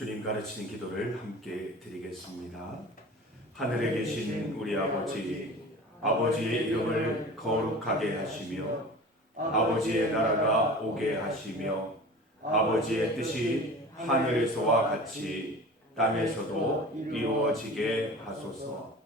주님 가르치는 기도를 함께 드리겠습니다. 하늘에 계신 우리 아버지, 아버지의 이름을 거룩하게 하시며 아버지의 나라가 오게 하시며 아버지의 뜻이 하늘에서와 같이 땅에서도 이루어지게 하소서.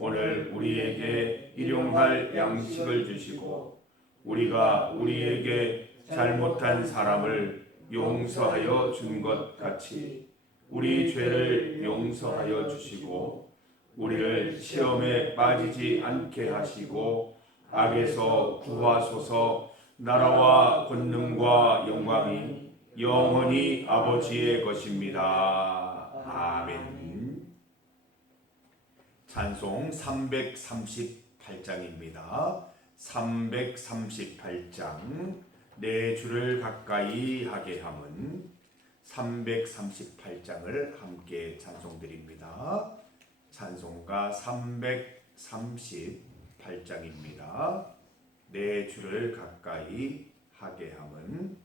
오늘 우리에게 일용할 양식을 주시고 우리가 우리에게 잘못한 사람을 용서하여 준 것 같이 우리 죄를 용서하여 주시고 우리를 시험에 빠지지 않게 하시고 악에서 구하소서. 나라와 권능과 영광이 영원히 아버지의 것입니다. 아멘. 찬송 338장입니다. 338장 내 주를 가까이 하게 함은 338장을 함께 찬송드립니다. 찬송가 338장입니다. 내 주를 가까이 하게 함은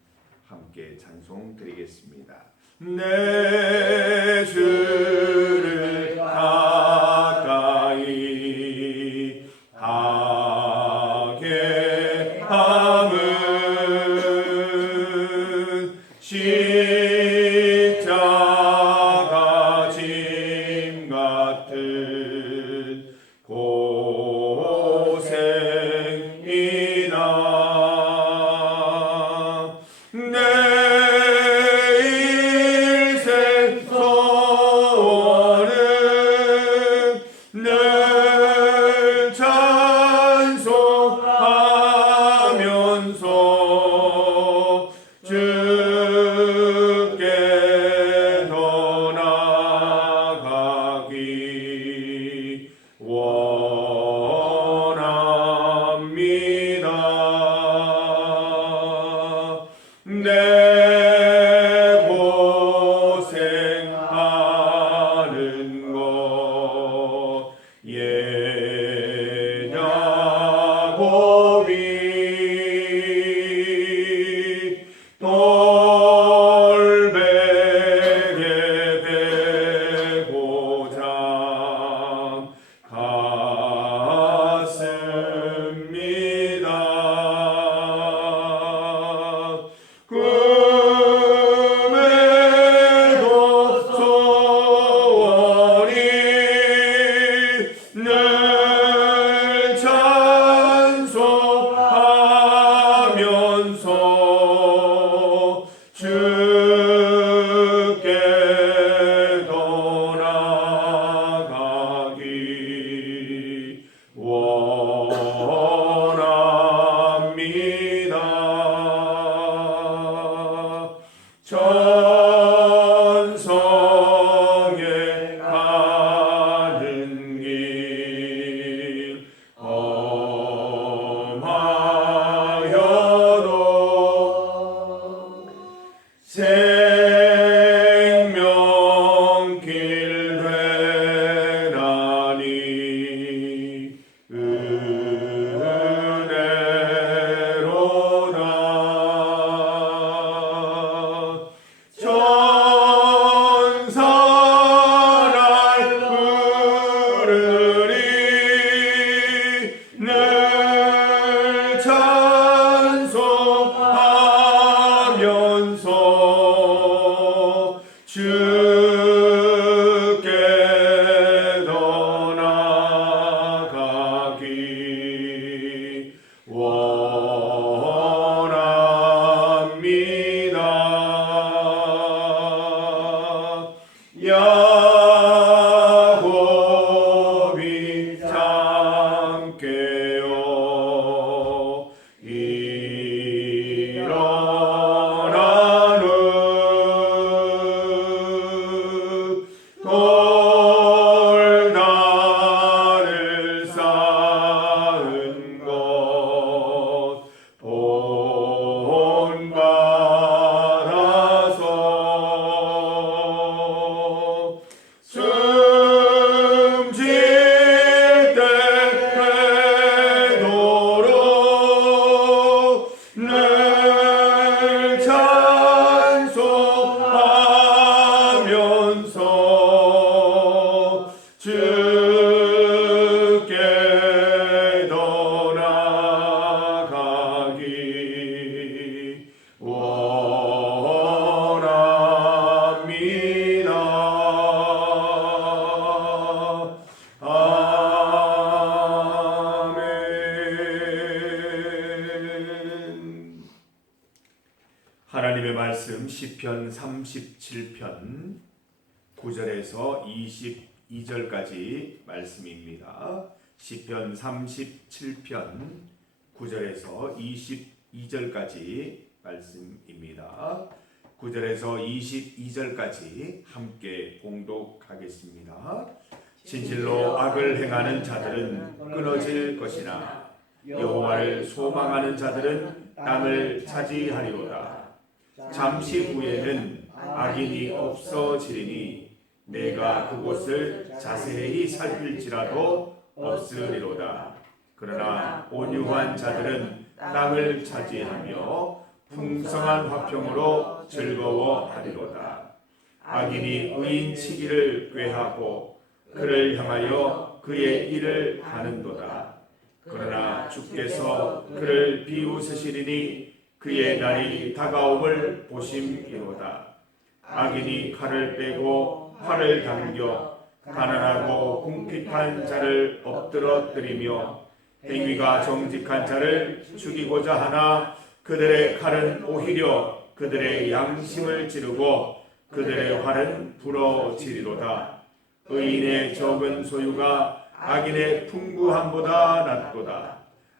함께 찬송드리겠습니다. 내 주를 가까이 하게 함은 십자가 짐 같은 고생이나 내 일생 소원은 늘 찬송하면서 주께 더 나아가기 원합니다. 내 고생하는 것 예냐고비 돌베개 배고장 갔습니다. 꿈에도 소원이 늘 찬송하면서 주께 더 나아가기 원합니다. 천성에 가는 길 험하여도 생명길 되나니 은혜로다. 천사날 부르리 늘 찬송하면서 주께 더 나아가기 원합니다. 야곱이 참게요 일어나는 말씀 시편 37편 9절에서 22절까지 말씀입니다. 시편 37편 9절에서 22절까지 말씀입니다. 9절에서 22절까지 함께 봉독하겠습니다. 진실로 악을 행하는 자들은 끊어질 것이나 여호와를 소망하는 자들은 땅을 차지하리로다. 잠시 후에는 악인이 없어지리니 내가 그곳을 자세히 살필지라도 없으리로다. 그러나 온유한 자들은 땅을 차지하며 풍성한 화평으로 즐거워하리로다. 악인이 의인치기를 꾀하고 그를 향하여 그의 일을 하는도다. 그러나 주께서 그를 비웃으시리니 그의 날이 다가옴을 보심이로다. 악인이 칼을 빼고 활을 당겨 가난하고 궁핍한 자를 엎드러뜨리며 행위가 정직한 자를 죽이고자 하나 그들의 칼은 오히려 그들의 양심을 찌르고 그들의 활은 부러지리로다. 의인의 적은 소유가 악인의 풍부함보다 낫도다.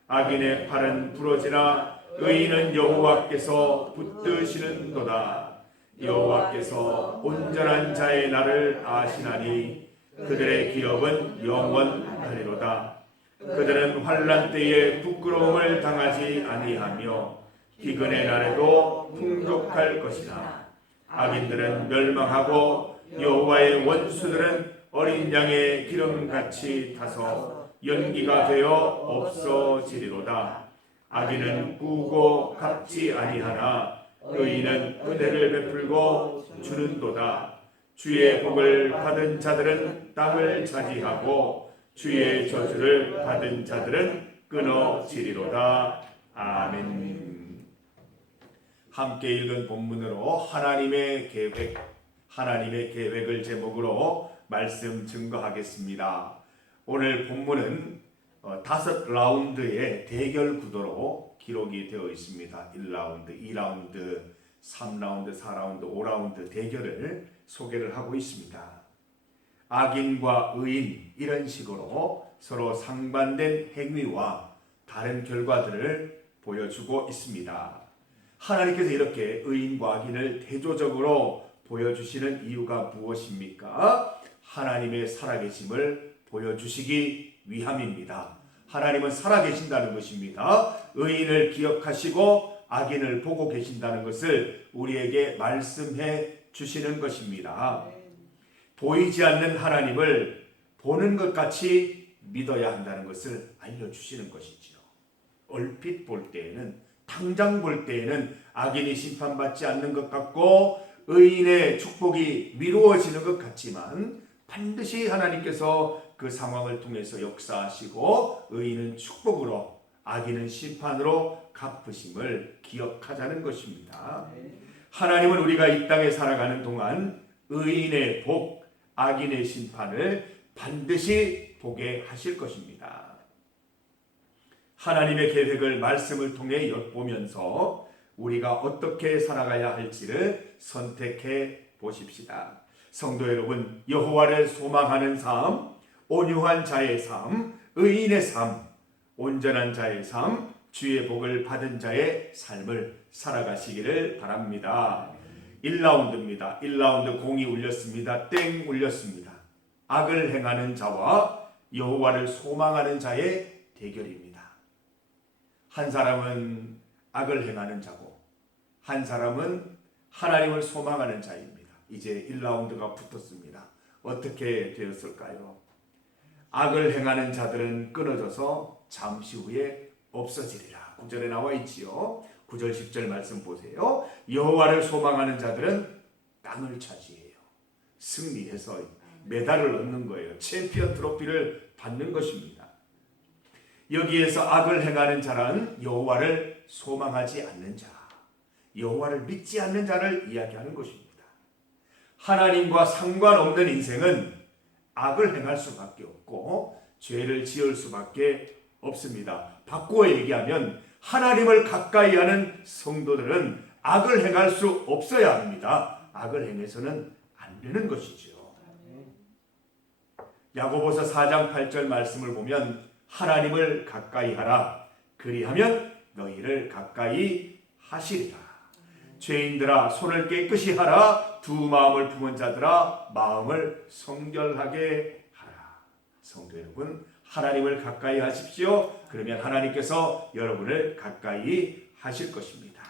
악인의 팔은 부러지나 의인은 여호와께서 붙드시는도다. 여호와께서 온전한 자의 날을 아시나니 그들의 기업은 영원하리로다. 그들은 환난 때에 부끄러움을 당하지 아니하며 기근의 날에도 풍족할 것이나 악인들은 멸망하고 여호와의 원수들은 어린 양의 기름같이 타서 연기가 되어 없어지리로다. 악인은 꾸고 갚지 아니하나 의인은 은혜를 베풀고 주는도다. 주의 복을 받은 자들은 땅을 차지하고 주의 저주를 받은 자들은 끊어지리로다. 아멘. 함께 읽은 본문으로 하나님의 계획을 제목으로 말씀 증거하겠습니다. 오늘 본문은 5라운드의 대결 구도로 기록이 되어 있습니다. 1라운드, 2라운드, 3라운드, 4라운드, 5라운드 대결을 소개를 하고 있습니다. 악인과 의인 이런 식으로 서로 상반된 행위와 다른 결과들을 보여주고 있습니다. 하나님께서 이렇게 의인과 악인을 대조적으로 보여주시는 이유가 무엇입니까? 하나님의 살아계심을 보여주시기 위함입니다. 하나님은 살아계신다는 것입니다. 의인을 기억하시고 악인을 보고 계신다는 것을 우리에게 말씀해 주시는 것입니다. 보이지 않는 하나님을 보는 것 같이 믿어야 한다는 것을 알려주시는 것이죠. 얼핏 볼 때에는, 당장 볼 때에는 악인이 심판받지 않는 것 같고 의인의 축복이 미루어지는 것 같지만 반드시 하나님께서 그 상황을 통해서 역사하시고 의인은 축복으로 악인은 심판으로 갚으심을 기억하자는 것입니다. 하나님은 우리가 이 땅에 살아가는 동안 의인의 복, 악인의 심판을 반드시 보게 하실 것입니다. 하나님의 계획을 말씀을 통해 엿보면서 우리가 어떻게 살아가야 할지를 선택해 보십시다. 성도 여러분, 여호와를 소망하는 삶, 온유한 자의 삶, 의인의 삶, 온전한 자의 삶, 주의 복을 받은 자의 삶을 살아가시기를 바랍니다. 1라운드입니다. 1라운드 공이 울렸습니다. 땡 울렸습니다. 악을 행하는 자와 여호와를 소망하는 자의 대결입니다. 한 사람은 악을 행하는 자고 한 사람은 하나님을 소망하는 자입니다. 이제 1라운드가 붙었습니다. 어떻게 되었을까요? 악을 행하는 자들은 끊어져서 잠시 후에 없어지리라. 9절에 나와 있지요. 9절 10절 말씀 보세요. 여호와를 소망하는 자들은 땅을 차지해요. 승리해서 메달을 얻는 거예요. 챔피언 트로피를 받는 것입니다. 여기에서 악을 행하는 자는 여호와를 소망하지 않는 자, 여호와를 믿지 않는 자를 이야기하는 것입니다. 하나님과 상관없는 인생은 악을 행할 수밖에 없고 죄를 지을 수밖에 없습니다. 바꾸어 얘기하면 하나님을 가까이 하는 성도들은 악을 행할 수 없어야 합니다. 악을 행해서는 안 되는 것이죠. 야고보서 4장 8절 말씀을 보면 하나님을 가까이 하라. 그리하면 너희를 가까이 하시리라. 죄인들아 손을 깨끗이 하라. 두 마음을 품은 자들아 마음을 성결하게 하라. 성도 여러분, 하나님을 가까이 하십시오. 그러면 하나님께서 여러분을 가까이 하실 것입니다.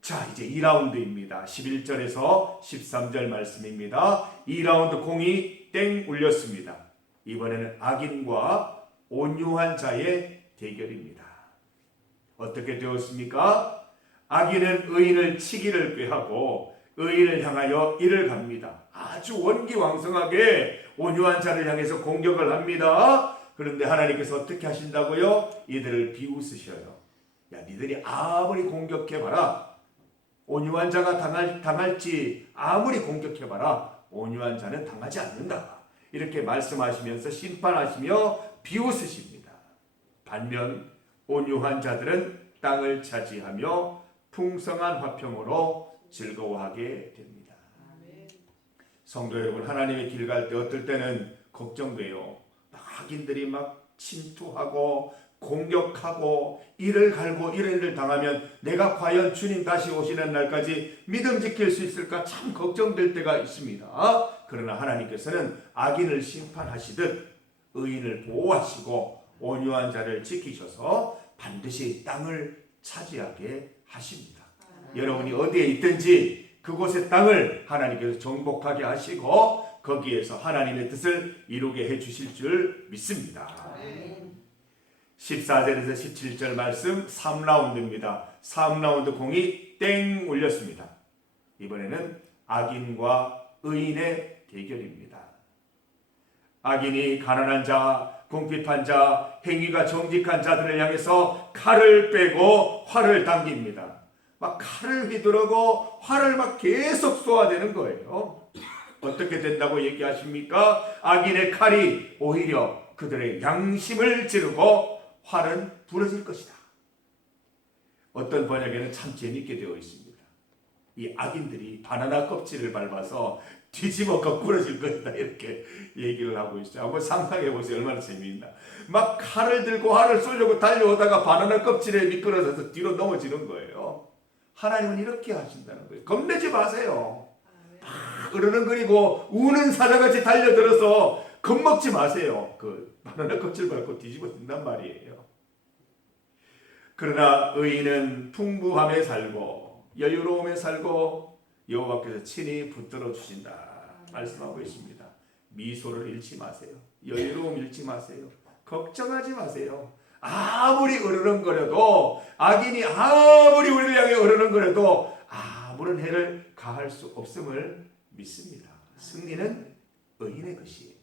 자, 이제 2라운드입니다. 11절에서 13절 말씀입니다. 2라운드 공이 땡 울렸습니다. 이번에는 악인과 온유한 자의 대결입니다. 어떻게 되었습니까? 악인은 의인을 치기를 꾀하고 의인을 향하여 이를 갑니다. 아주 원기왕성하게 온유한 자를 향해서 공격을 합니다. 그런데 하나님께서 어떻게 하신다고요? 이들을 비웃으셔요. 야, 니들이 아무리 공격해봐라. 온유한 자가 당할지 아무리 공격해봐라. 온유한 자는 당하지 않는다. 이렇게 말씀하시면서 심판하시며 비웃으십니다. 반면 온유한 자들은 땅을 차지하며 풍성한 화평으로 즐거워하게 됩니다. 성도 여러분, 하나님의 길 갈 때 어떨 때는 걱정돼요. 악인들이 막 침투하고 공격하고 이를 갈고 이런 일을 당하면 내가 과연 주님 다시 오시는 날까지 믿음 지킬 수 있을까 참 걱정될 때가 있습니다. 그러나 하나님께서는 악인을 심판하시듯 의인을 보호하시고 온유한 자를 지키셔서 반드시 땅을 차지하게 하십니다. 여러분이 어디에 있든지 그곳의 땅을 하나님께서 정복하게 하시고 거기에서 하나님의 뜻을 이루게 해주실 줄 믿습니다. 14절에서 17절 말씀 3라운드입니다. 3라운드 공이 땡 울렸습니다. 이번에는 악인과 의인의 대결입니다. 악인이 가난한 자, 궁핍한 자, 행위가 정직한 자들을 향해서 칼을 빼고 활을 당깁니다. 막 칼을 휘두르고 활을 막 계속 쏘아대는 거예요. 어떻게 된다고 얘기하십니까? 악인의 칼이 오히려 그들의 양심을 찌르고 활은 부러질 것이다. 어떤 번역에는 참 재밌게 되어 있습니다. 이 악인들이 바나나 껍질을 밟아서 뒤집어 거꾸러질 것이다 이렇게 얘기를 하고 있어요. 한번 상상해 보세요. 얼마나 재미있나. 막 칼을 들고 활을 쏘려고 달려오다가 바나나 껍질에 미끄러져서 뒤로 넘어지는 거예요. 하나님은 이렇게 하신다는 거예요. 겁내지 마세요. 막 으르렁거리고 우는 사자같이 달려들어서 겁먹지 마세요. 그 바나나 껍질 밟고 뒤집어진단 말이에요. 그러나 의인은 풍부함에 살고 여유로움에 살고 여호와께서 친히 붙들어 주신다 말씀하고 있습니다. 미소를 잃지 마세요. 여유로움 잃지 마세요. 걱정하지 마세요. 아무리 으르렁거려도 악인이 아무리 우리를 향해 으르렁거려도 아무런 해를 가할 수 없음을 믿습니다. 승리는 의인의 것이에요.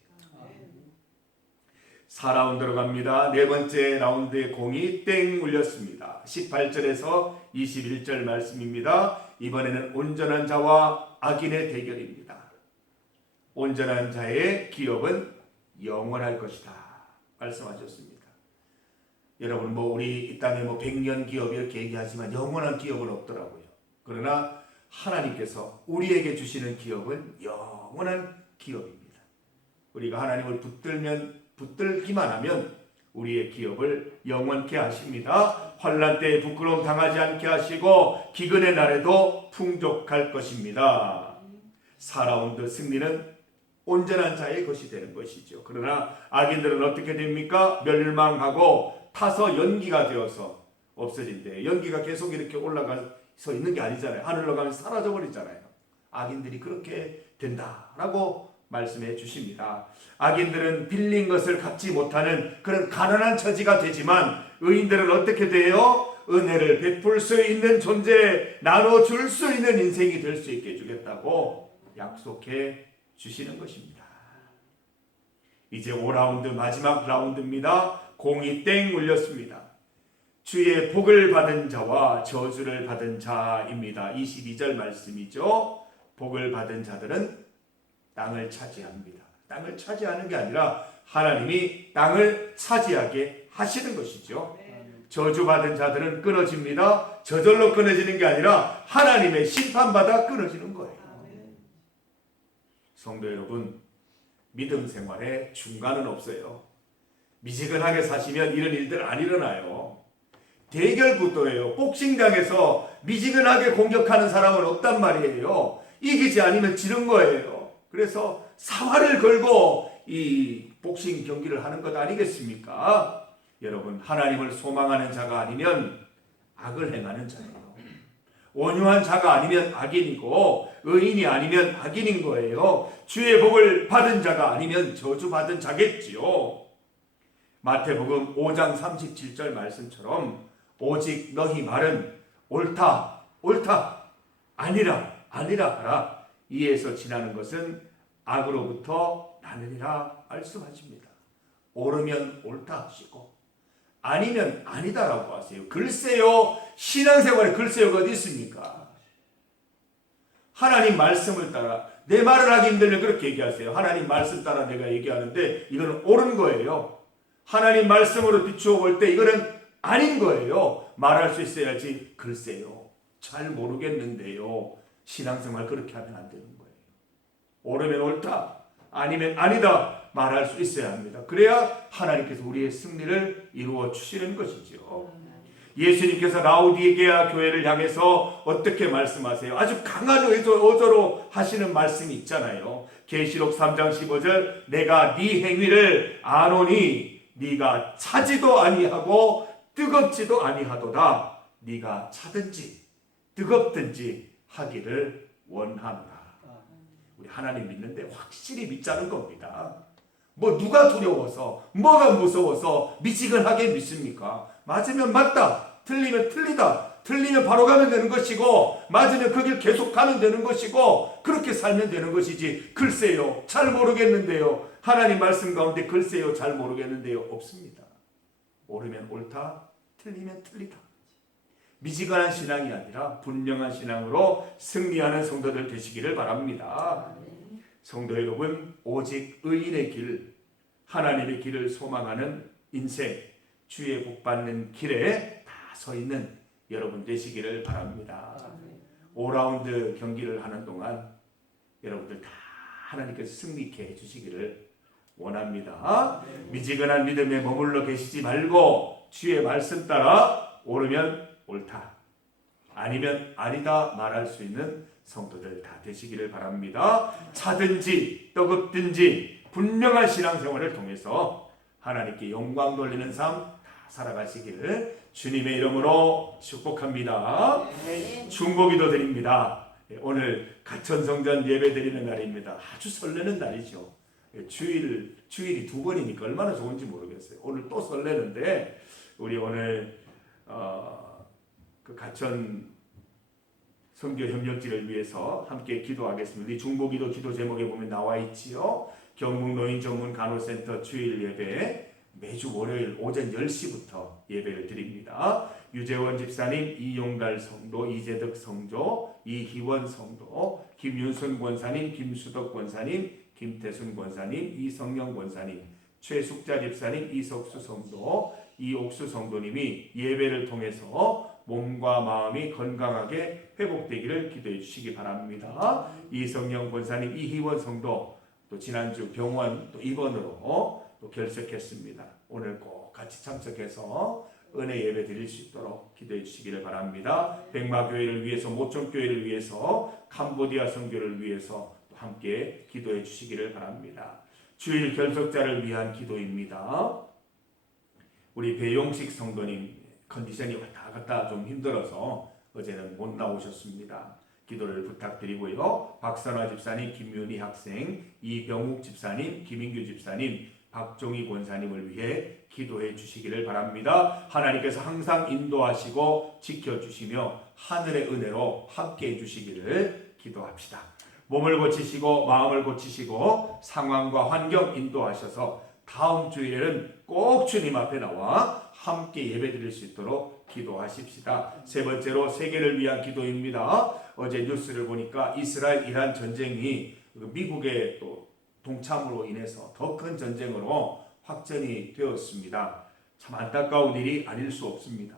4라운드로 갑니다. 네 번째 라운드의 공이 땡 울렸습니다. 18절에서 21절 말씀입니다. 이번에는 온전한 자와 악인의 대결입니다. 온전한 자의 기업은 영원할 것이다 말씀하셨습니다. 여러분 우리 이 땅에 100년 기업 이렇게 얘기하지만 영원한 기업은 없더라고요. 그러나 하나님께서 우리에게 주시는 기업은 영원한 기업입니다. 우리가 하나님을 붙들기만 하면 우리의 기업을 영원케 하십니다. 환난 때에 부끄러움 당하지 않게 하시고 기근의 날에도 풍족할 것입니다. 4라운드 승리는 온전한 자의 것이 되는 것이죠. 그러나 악인들은 어떻게 됩니까? 멸망하고 타서 연기가 되어서 없어진대. 연기가 계속 이렇게 올라가서 있는 게 아니잖아요. 하늘로 가면서 사라져버리잖아요. 악인들이 그렇게 된다라고 말씀해 주십니다. 악인들은 빌린 것을 갚지 못하는 그런 가난한 처지가 되지만 의인들은 어떻게 돼요? 은혜를 베풀 수 있는 존재, 나눠줄 수 있는 인생이 될 수 있게 해주겠다고 약속해 주시는 것입니다. 이제 5라운드 마지막 라운드입니다. 공이 땡 울렸습니다. 주의 복을 받은 자와 저주를 받은 자입니다. 22절 말씀이죠. 복을 받은 자들은 땅을 차지합니다. 땅을 차지하는 게 아니라 하나님이 땅을 차지하게 하시는 것이죠. 저주받은 자들은 끊어집니다. 저절로 끊어지는 게 아니라 하나님의 심판받아 끊어지는 거예요. 성도 여러분, 믿음 생활에 중간은 없어요. 미지근하게 사시면 이런 일들 안 일어나요. 대결 구도예요. 복싱장에서 미지근하게 공격하는 사람은 없단 말이에요. 이기지 않으면 지는 거예요. 그래서 사활을 걸고 이 복싱 경기를 하는 것 아니겠습니까? 여러분, 하나님을 소망하는 자가 아니면 악을 행하는 자예요. 온유한 자가 아니면 악인이고 의인이 아니면 악인인 거예요. 주의 복을 받은 자가 아니면 저주받은 자겠지요. 마태복음 5장 37절 말씀처럼 오직 너희 말은 옳다, 옳다, 아니라, 아니라 하라. 이에서 지나는 것은 악으로부터 나느니라 말씀하십니다. 옳으면 옳다 하시고 아니면 아니다라고 하세요. 글쎄요, 신앙생활에 글쎄요가 어디 있습니까? 하나님 말씀을 따라, 내 말을 하기 힘들면 그렇게 얘기하세요. 하나님 말씀 따라 내가 얘기하는데 이거는 옳은 거예요. 하나님 말씀으로 비추어 볼 때 이거는 아닌 거예요. 말할 수 있어야지. 글쎄요, 잘 모르겠는데요. 신앙생활 그렇게 하면 안 되는 거예요. 옳으면 옳다, 아니면 아니다 말할 수 있어야 합니다. 그래야 하나님께서 우리의 승리를 이루어 주시는 것이죠. 예수님께서 라우디게아 교회를 향해서 어떻게 말씀하세요? 아주 강한 어조로 하시는 말씀이 있잖아요. 계시록 3장 15절 내가 네 행위를 아노니 네가 차지도 아니하고 뜨겁지도 아니하도다. 네가 차든지 뜨겁든지 하기를 원한다. 우리 하나님 믿는데 확실히 믿자는 겁니다. 뭐 누가 두려워서 뭐가 무서워서 미지근하게 믿습니까? 맞으면 맞다, 틀리면 틀리다, 틀리면 바로 가면 되는 것이고 맞으면 그 길 계속 가면 되는 것이고 그렇게 살면 되는 것이지 글쎄요, 잘 모르겠는데요, 하나님 말씀 가운데 글쎄요, 잘 모르겠는데요 없습니다. 옳으면 옳다, 틀리면 틀리다. 미지근한 신앙이 아니라 분명한 신앙으로 승리하는 성도들 되시기를 바랍니다. 성도 여러분, 오직 의인의 길, 하나님의 길을 소망하는 인생, 주의 복 받는 길에 다 서 있는 여러분 되시기를 바랍니다. 5라운드 경기를 하는 동안 여러분들 다 하나님께서 승리케 해주시기를 원합니다. 미지근한 믿음에 머물러 계시지 말고 주의 말씀 따라 옳으면 옳다, 아니면 아니다 말할 수 있는 성도들 다 되시기를 바랍니다. 차든지 뜨겁든지 분명한 신앙생활을 통해서 하나님께 영광 돌리는 삶 다 살아가시기를 주님의 이름으로 축복합니다. 중보기도 드립니다. 오늘 가천성전 예배 드리는 날입니다. 아주 설레는 날이죠. 주일이 2번이니까 얼마나 좋은지 모르겠어요. 오늘 또 설레는데 우리 오늘 그 가천 선교 협력지를 위해서 함께 기도하겠습니다. 우리 중보기도 기도 제목에 보면 나와 있지요. 경북 노인 전문 간호센터 주일 예배 매주 월요일 오전 10시부터 예배를 드립니다. 유재원 집사님, 이용달 성도, 이재덕 성조, 이희원 성도, 김윤순 권사님, 김수덕 권사님, 김태순 권사님, 이성영 권사님, 최숙자 집사님, 이석수 성도, 이옥수 성도님이 예배를 통해서 몸과 마음이 건강하게 회복되기를 기도해 주시기 바랍니다. 이성영 권사님, 이희원 성도 또 지난주 병원 또 입원으로 또 결석했습니다. 오늘 꼭 같이 참석해서 은혜 예배 드릴 수 있도록 기도해 주시기를 바랍니다. 백마교회를 위해서, 모청교회를 위해서, 캄보디아 선교를 위해서 또 함께 기도해 주시기를 바랍니다. 주일 결석자를 위한 기도입니다. 우리 배용식 성도님 컨디션이 왔다 갔다 좀 힘들어서 어제는 못 나오셨습니다. 기도를 부탁드리고요. 박선화 집사님, 김윤희 학생, 이병욱 집사님, 김인규 집사님, 박종희 권사님을 위해 기도해 주시기를 바랍니다. 하나님께서 항상 인도하시고 지켜주시며 하늘의 은혜로 함께해 주시기를 기도합시다. 몸을 고치시고 마음을 고치시고 상황과 환경 인도하셔서 다음 주일에는 꼭 주님 앞에 나와 함께 예배드릴 수 있도록 기도하십시다. 세 번째로 세계를 위한 기도입니다. 어제 뉴스를 보니까 이스라엘 이란 전쟁이 미국의 또 동참으로 인해서 더 큰 전쟁으로 확전이 되었습니다. 참 안타까운 일이 아닐 수 없습니다.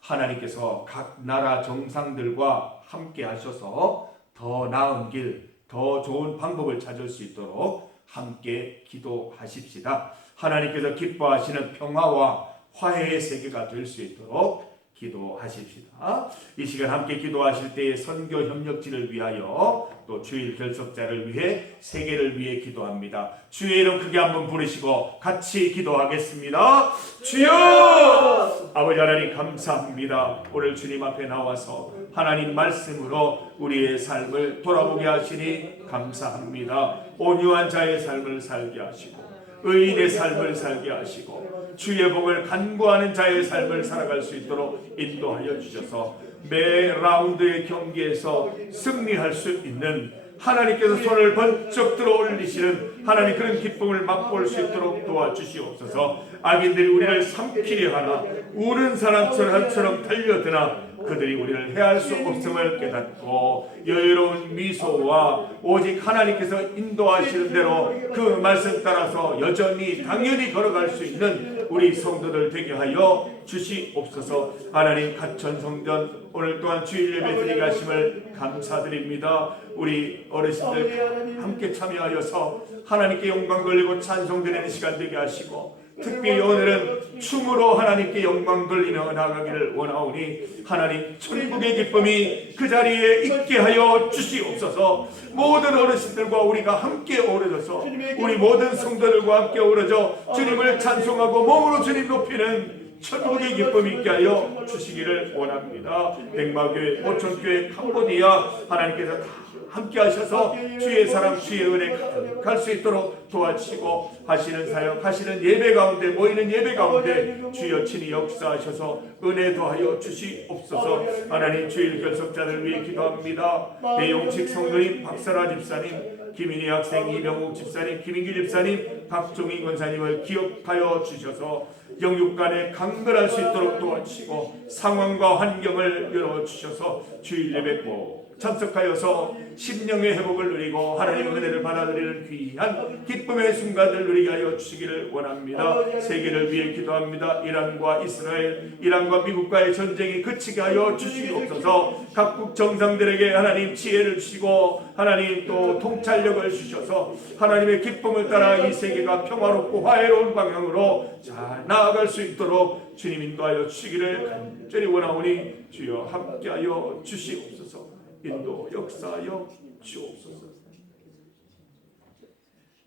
하나님께서 각 나라 정상들과 함께 하셔서 더 나은 길, 더 좋은 방법을 찾을 수 있도록 함께 기도하십시다. 하나님께서 기뻐하시는 평화와 화해의 세계가 될 수 있도록 기도하십시다. 이 시간 함께 기도하실 때에 선교 협력지를 위하여 또 주일 결석자를 위해 세계를 위해 기도합니다. 주의 이름 크게 한번 부르시고 같이 기도하겠습니다. 주여! 아버지 하나님 감사합니다. 오늘 주님 앞에 나와서 하나님 말씀으로 우리의 삶을 돌아보게 하시니 감사합니다. 온유한 자의 삶을 살게 하시고 의인의 삶을 살게 하시고 주의 복을 간구하는 자의 삶을 살아갈 수 있도록 인도하여 주셔서 매 라운드의 경기에서 승리할 수 있는 하나님께서 손을 번쩍 들어 올리시는 하나님 그런 기쁨을 맛볼 수 있도록 도와주시옵소서. 악인들이 우리를 삼키려 하나 우는 사람처럼 달려드나 그들이 우리를 해할 수 없음을 깨닫고 여유로운 미소와 오직 하나님께서 인도하시는 대로 그 말씀 따라서 여전히 당연히 걸어갈 수 있는 우리 성도들 되게 하여 주시옵소서. 하나님 갓천 성전 오늘 또한 주일 예배 드리게 하심을 감사드립니다. 우리 어르신들 함께 참여하여서 하나님께 영광 돌리고 찬송 드리는 시간 되게 하시고 특별히 오늘은 춤으로 하나님께 영광 돌리며 나가기를 원하오니 하나님 천국의 기쁨이 그 자리에 있게 하여 주시옵소서. 모든 어르신들과 우리가 함께 어우러져서 우리 모든 성도들과 함께 어우러져 주님을 찬송하고 몸으로 주님 높이는 천국의 기쁨이 있게 하여 주시기를 원합니다. 백마교회, 오천교회, 캄보디아 하나님께서 다 함께 하셔서 주의 사랑, 주의 은혜 가득할 수 있도록 도와주시고 하시는 사역, 하시는 예배 가운데 모이는 예배 가운데 주여 친히 역사하셔서 은혜 더하여 주시옵소서. 하나님 주일 결석자들 위해 기도합니다. 배용식 성도님, 박설아 집사님, 김인희 학생, 이병욱 집사님, 김인규 집사님, 박종희 권사님을 기억하여 주셔서 영육간에 강건할 수 있도록 도와주시고 상황과 환경을 열어주셔서 주일 예배 꼭 참석하여서 심령의 회복을 누리고 하나님의 은혜를 받아들이는 귀한 기쁨의 순간을 누리게 하여 주시기를 원합니다. 세계를 위해 기도합니다. 이란과 이스라엘, 이란과 미국과의 전쟁이 그치게 하여 주시옵소서. 각국 정상들에게 하나님 지혜를 주시고 하나님 또 통찰력을 주셔서 하나님의 기쁨을 따라 이 세계가 평화롭고 화해로운 방향으로 잘 나아갈 수 있도록 주님 인도하여 주시기를 간절히 원하오니 주여 함께하여 주시옵소서. 인도 역사하여 주옵소서.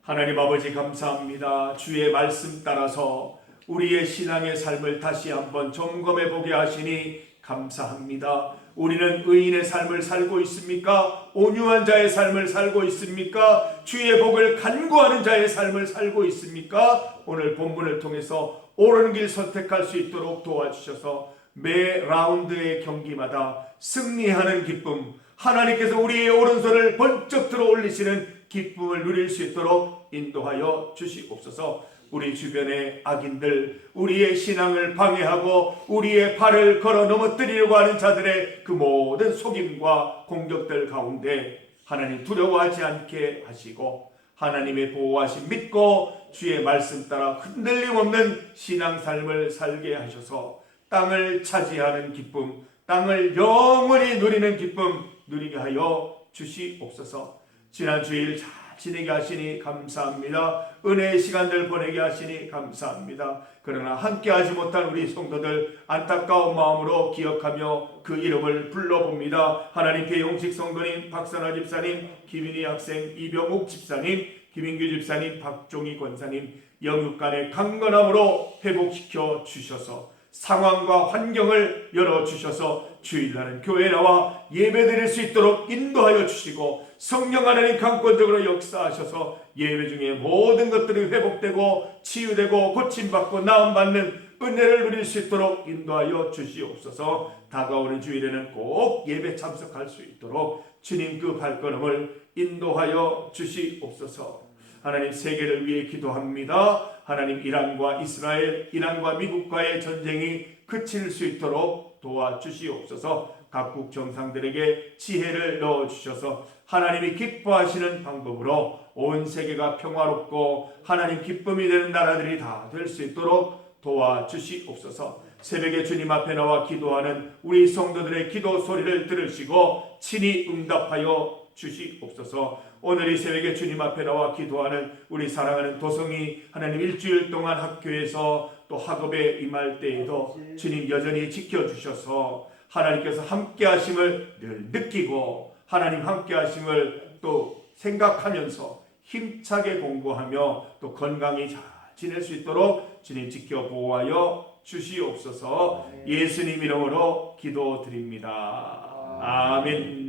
하나님 아버지 감사합니다. 주의 말씀 따라서 우리의 신앙의 삶을 다시 한번 점검해 보게 하시니 감사합니다. 우리는 의인의 삶을 살고 있습니까? 온유한 자의 삶을 살고 있습니까? 주의 복을 간구하는 자의 삶을 살고 있습니까? 오늘 본문을 통해서 옳은 길 선택할 수 있도록 도와주셔서 매 라운드의 경기마다 승리하는 기쁨, 하나님께서 우리의 오른손을 번쩍 들어 올리시는 기쁨을 누릴 수 있도록 인도하여 주시옵소서. 우리 주변의 악인들, 우리의 신앙을 방해하고 우리의 발을 걸어 넘어뜨리려고 하는 자들의 그 모든 속임과 공격들 가운데 하나님 두려워하지 않게 하시고 하나님의 보호하심 믿고 주의 말씀 따라 흔들림 없는 신앙 삶을 살게 하셔서 땅을 차지하는 기쁨, 땅을 영원히 누리는 기쁨 누리게 하여 주시옵소서. 지난 주일 잘 지내게 하시니 감사합니다. 은혜의 시간들 보내게 하시니 감사합니다. 그러나 함께하지 못한 우리 성도들 안타까운 마음으로 기억하며 그 이름을 불러봅니다. 하나님 배용식 성도님, 박선아 집사님, 김인희 학생, 이병욱 집사님, 김인규 집사님, 박종희 권사님 영육간의 강건함으로 회복시켜 주셔서 상황과 환경을 열어주셔서 주일날은 교회에 나와 예배드릴 수 있도록 인도하여 주시고 성령 하나님 강권적으로 역사하셔서 예배 중에 모든 것들이 회복되고 치유되고 고침받고 나음받는 은혜를 누릴 수 있도록 인도하여 주시옵소서. 다가오는 주일에는 꼭 예배 참석할 수 있도록 주님 그 발걸음을 인도하여 주시옵소서. 하나님 세계를 위해 기도합니다. 하나님 이란과 이스라엘, 이란과 미국과의 전쟁이 그칠 수 있도록 도와주시옵소서. 각국 정상들에게 지혜를 넣어주셔서 하나님이 기뻐하시는 방법으로 온 세계가 평화롭고 하나님 기쁨이 되는 나라들이 다 될 수 있도록 도와주시옵소서. 새벽에 주님 앞에 나와 기도하는 우리 성도들의 기도 소리를 들으시고 친히 응답하여 주시옵소서. 오늘 이 새벽에 주님 앞에 나와 기도하는 우리 사랑하는 도성이 하나님 일주일 동안 학교에서 또 학업에 임할 때에도 주님 여전히 지켜주셔서 하나님께서 함께 하심을 늘 느끼고 하나님 함께 하심을 또 생각하면서 힘차게 공부하며 또 건강히 잘 지낼 수 있도록 주님 지켜 보호하여 주시옵소서. 예수님 이름으로 기도드립니다. 아멘.